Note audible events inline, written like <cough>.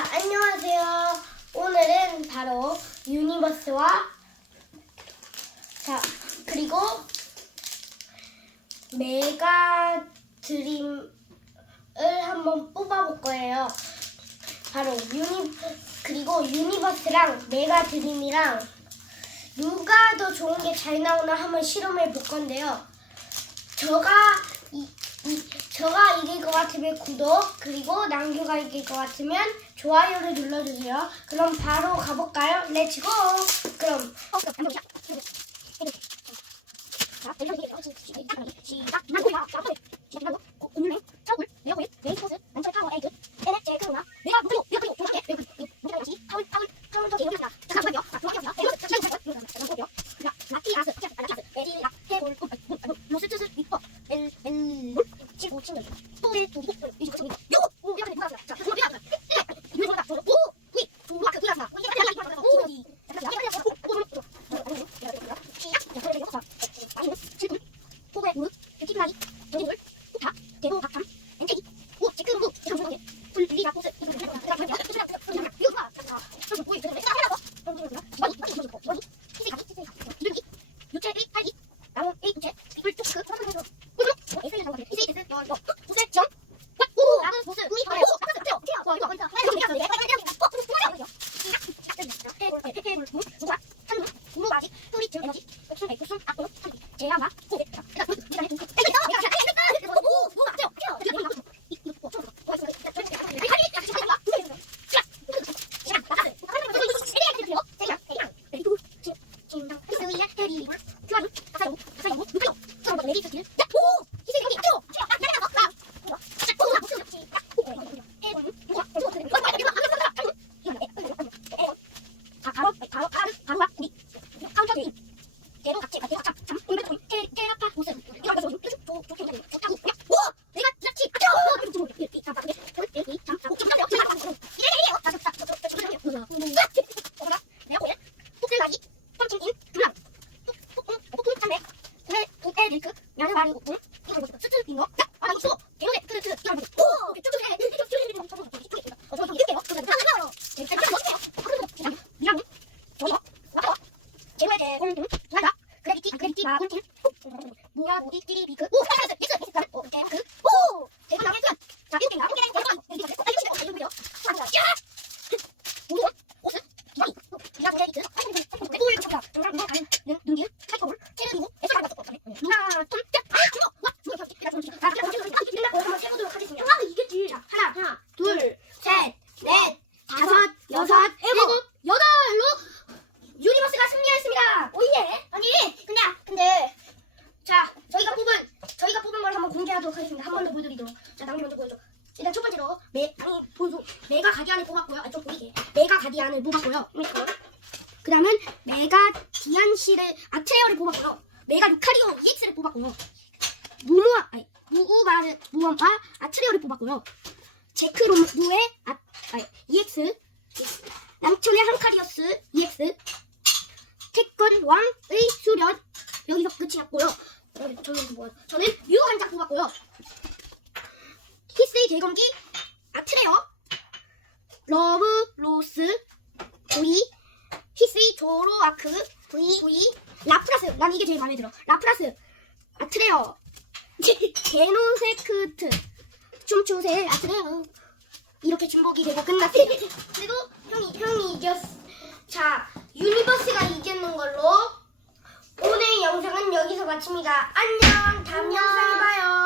자, 안녕하세요. 오늘은 바로 유니버스와 자, 그리고 메가 드림을 한번 뽑아볼 거예요. 바로 유니 그리고 유니버스랑 메가 드림이랑 누가 더 좋은 게 잘 나오나 한번 실험해 볼 건데요. 저가 이, 이 저가 이길 것 같으면 구독 그리고 남규가 이길 것 같으면 좋아요를 눌러주세요. 그럼 바로 가볼까요? 렛츠고. 그럼 시작. 이거 뭐야? 이 부세정 오 나는 보스 구이 가요 탁탁탁 튀어 좋아 이거 먼저 빨리 빨리 빨리 빨리 빨리 해물 물 우자 한물 우루 아직 뿌리 질 에너지 옥순 백옥순 앞으로 한비 제야마 고 일단 일단 해준 Thank you. 많이 먹고 이거 보니까 쭈쭈 빈 거. 자, 아, 나 있어. 개로네. 그, 그, 이거 보니까. 오, 쭈쭈 해. 쭈쭈 해. 쭈쭈 해. 쭈쭈 해. 어, 저좀 이길게요. 저좀 나가요. 제가 좀 먹을게요. 아, 그럼 그냥 미랑 저기 나가. 제로에게 공동 나가. 그래비티 그래비티 마 공동. 뭐야 모디끼리 비그. 오, 잘했어. 예스. 어, 오케이. 그. 오, 제가 나게 자, 이렇게 나게 여섯, 일곱, 여덟로 유니버스가 승리했습니다. 오예. 아니, 그냥 근데 자 저희가 뽑은 저희가 뽑은 걸 한번 공개하도록 하겠습니다. 한 번 더 보여드리도록. 자, 남기 먼저 보여줘. 일단 첫 번째로 메 아니 보여줘. 메가 가디안을 뽑았고요. 아, 좀 보이게. 메가 가디안을 뽑았고요. 그 다음은 메가 디안시를 아트레어를 뽑았고요. 메가 루카리오 EX를 뽑았고요. 무무아 아니 무우바르 무엄아 아트레어를 뽑았고요. 제크 로무의 아, 아니, EX 남촌의 한카리어스 EX 태권 왕의 수련 여기서 끝이었고요. 어, 저는 뭐 저는 뮤한장 뽑았고요. 히스의 대검기 아트레어 러브 로스 V 히스의 조로아크 V V 라프라스 난 이게 제일 마음에 들어. 라프라스 아트레어 <laughs> 게노세크트 춤추세 아트레어 이렇게 중복이 되고 끝났어요. 그리고 형이 형이 이겼. 자 유니버스가 이기는 걸로 오늘 영상은 여기서 마칩니다. 안녕. 다음 영상에 봐요.